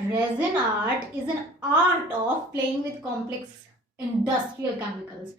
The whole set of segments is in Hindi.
that resin art is an art of playing with complex industrial chemicals.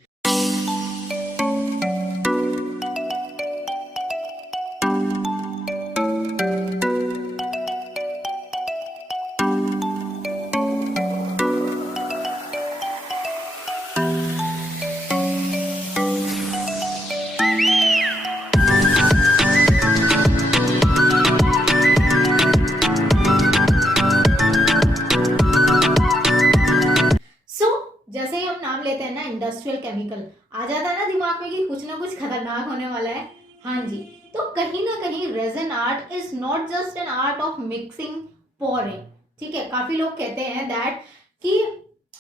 जैसे ही हम नाम लेते हैं ना इंडस्ट्रियल केमिकल, आ जाता है ना दिमाग में कि कुछ ना कुछ खतरनाक होने वाला है। हाँ जी, तो कहीं ना कहीं resin art is not just an art of mixing pouring. ठीक है, काफी लोग कहते हैं दैट कि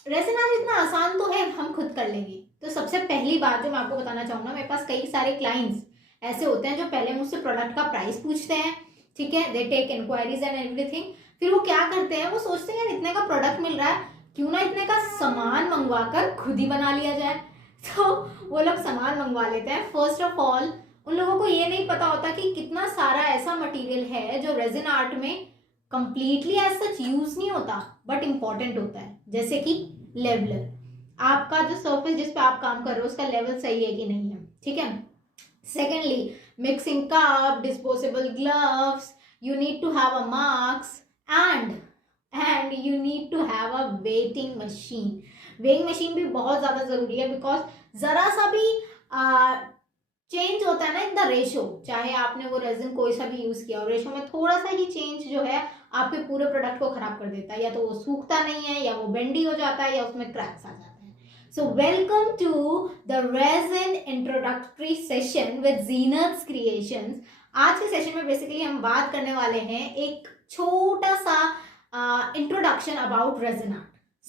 रेजिन आर्ट इतना आसान तो है, हम खुद कर लेंगे। तो सबसे पहली बात जो मैं आपको बताना चाहूंगा, मेरे पास कई सारे क्लाइंट्स ऐसे होते हैं जो पहले मुझसे प्रोडक्ट का प्राइस पूछते हैं। ठीक है, they take inquiries and everything. फिर वो क्या करते हैं, वो सोचते हैं यार इतने का प्रोडक्ट मिल रहा है, क्यों ना इतने का सामान मंगवाकर खुद ही बना लिया जाए। तो वो लोग सामान मंगवा लेते हैं। फर्स्ट ऑफ ऑल उन लोगों को ये नहीं पता होता कि कितना सारा ऐसा मटेरियल है जो रेजिन आर्ट में कंप्लीटली एज सच यूज नहीं होता बट इंपॉर्टेंट होता है। जैसे कि लेवलर, आपका जो सरफेस जिस पे आप काम कर रहे हो उसका लेवल सही है कि नहीं है। ठीक है, secondly mixing cup, disposable gloves, you need to have a mask and you need to have a weighing machine. weighing machine भी बहुत ज़्यादा ज़रूरी है, बिकॉज ज़रा सा भी चेंज होता है ना इन द रेशो, चाहे आपने वो रेजिन कोई सा भी यूज़ किया और रेशो में थोड़ा सा ही चेंज जो है आपके पूरे प्रोडक्ट को खराब कर देता है। या तो वो सूखता नहीं है, या वो बेंडी हो जाता है, या उसमें क्रैक्स आ जाते हैं। So welcome to the resin introductory session with Zeenat's creations. आज के सेशन में बेसिकली हम बात करने वाले हैं एक छोटा सा इंट्रोडक्शन अबाउट रेजिन आर्ट।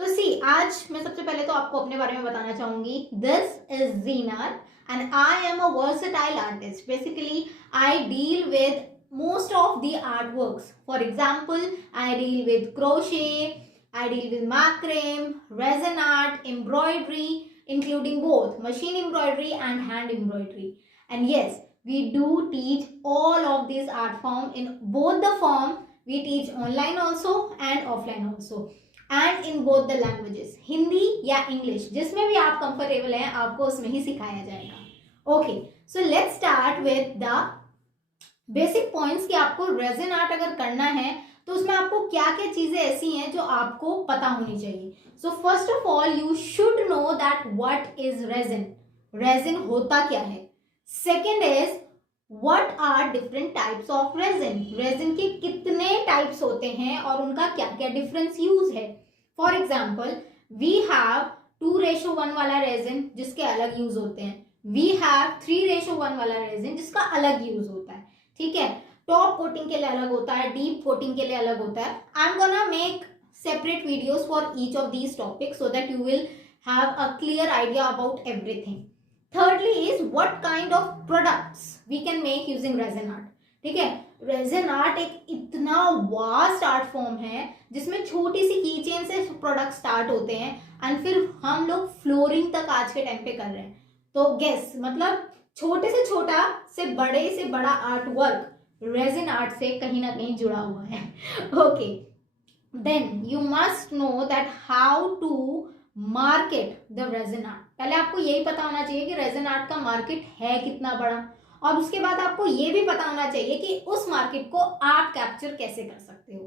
सी आज मैं सबसे पहले तो आपको अपने बारे में बताना चाहूंगी। This is Zeenat and I am a versatile artist. Basically, I deal with most of the artworks. For example, I deal with crochet, I deal with macrame, resin art, embroidery, including both machine embroidery and hand embroidery. And yes, we do teach all of these art form in both the form. We teach online also and offline also. And in both the languages, Hindi या इंग्लिश, जिसमें भी आप कंफर्टेबल हैं आपको उसमें ही सिखाया जाएगा। Okay, so let's start with the basic points कि आपको रेजिन आर्ट अगर करना है तो उसमें आपको क्या क्या चीजें ऐसी हैं जो आपको पता होनी चाहिए। So first of all you should know that what is resin, resin होता क्या है। Second is What are different types of resin? Resin के कितने टाइप्स होते हैं और उनका क्या क्या डिफरेंस यूज है। फॉर एग्जाम्पल, वी हैव 2:1 वाला रेजिन जिसके अलग यूज होते हैं, वी हैव 3:1 वाला रेजिन जिसका अलग यूज होता है। ठीक है, टॉप कोटिंग के लिए अलग होता है, डीप कोटिंग के लिए अलग होता है। I am gonna make separate videos for each of these topics so that you will have a clear idea about everything. Thirdly is what kind of products we can make using resin art. ठीक है, रेजिन आर्ट एक इतना वास्ट आर्ट फॉर्म है जिसमें छोटी सी की चेन से प्रोडक्ट स्टार्ट होते हैं एंड फिर हम लोग फ्लोरिंग तक आज के टाइम पे कर रहे हैं। तो गेस मतलब छोटे से छोटा से बड़ा आर्ट वर्क रेजिन आर्ट से कहीं ना कहीं जुड़ा हुआ है। Okay, then you must know that how to market the resin art. पहले आपको यही पता होना चाहिए कि रेजिन आर्ट का मार्केट है कितना बड़ा, और उसके बाद आपको ये भी पता होना चाहिए कि उस मार्केट को आप कैप्चर कैसे कर सकते हो।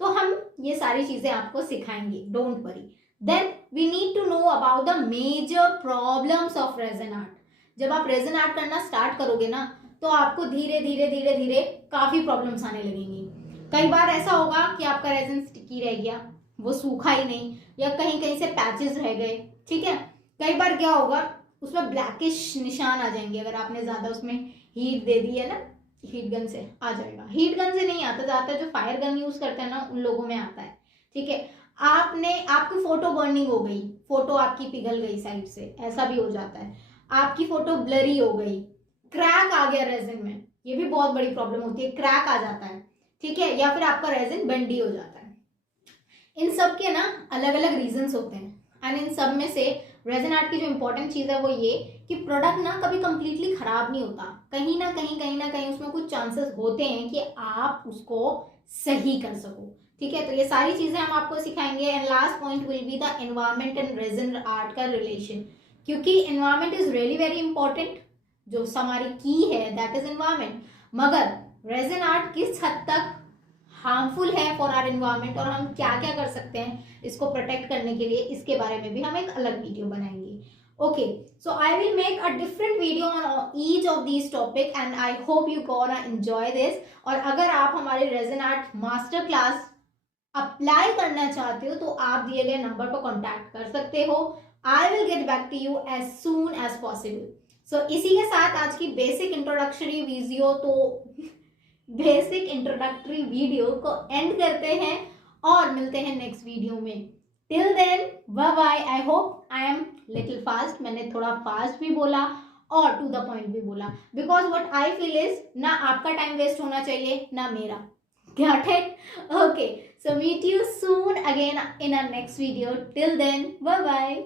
तो हम ये सारी चीजें आपको सिखाएंगे, don't worry. Then we need to know about the major problems of resin art. जब आप रेजिन आर्ट करना स्टार्ट करोगे ना तो आपको धीरे धीरे धीरे धीरे काफी प्रॉब्लम्स आने लगेंगी। कई बार ऐसा होगा कि आपका रेजिन स्टिकी रह गया, वो सूखा ही नहीं, या कहीं कहीं से पैचेस रह गए। ठीक है, कई बार क्या होगा उसमें ब्लैकिश निशान आ जाएंगे अगर आपने ज्यादा उसमें हीट दे दी है ना। हीट गन से आ जाएगा, हीट गन से नहीं आता, ज्यादातर जो फायर गन यूज करते हैं ना उन लोगों में आता है। ठीक है, आपकी फोटो बर्निंग हो गई, फोटो आपकी पिघल गई साइड से, ऐसा भी हो जाता है। आपकी फोटो ब्लरी हो गई, क्रैक आ गया रेजिन में, ये भी बहुत बड़ी प्रॉब्लम होती है, क्रैक आ जाता है। ठीक है, या फिर आपका रेजिन बेंडी हो जाता है। इन सब के ना अलग अलग रीजंस होते हैं एंड इन सब में से रेजिन आर्ट की जो इंपॉर्टेंट चीज है वो ये कि प्रोडक्ट ना कभी कंप्लीटली खराब नहीं होता, कहीं ना कहीं उसमें कुछ चांसेस होते हैं कि आप उसको सही कर सको। ठीक है, तो ये सारी चीजें हम आपको सिखाएंगे। And last point will be the environment and resin art का रिलेशन, क्योंकि environment is really very important. जो हमारी की है दैट इज एनवायरमेंट, मगर रेजन आर्ट किस हद तक हार्मफुल है फॉर आवर एनवायरमेंट और हम क्या क्या कर सकते हैं इसको प्रोटेक्ट करने के लिए, इसके बारे में भी हम एक अलग वीडियो बनाएंगे। Okay, so I will make a different video on each of these topic and I hope you gonna enjoy this. और अगर आप हमारे resin art master class apply करना चाहते हो तो आप दिए गए नंबर पर कॉन्टैक्ट कर सकते हो। I will get back to you as soon as possible. So इसी के साथ आज की बेसिक इंट्रोडक्टरी वीडियो को एंड करते हैं और मिलते हैं नेक्स्ट वीडियो में। Till then bye bye. I hope I am little fast, मैंने थोड़ा फास्ट भी बोला और टू द पॉइंट भी बोला, because what I feel is ना आपका टाइम वेस्ट होना चाहिए ना मेरा। Got it? Okay, so meet you soon again in our next video. Till then, bye bye.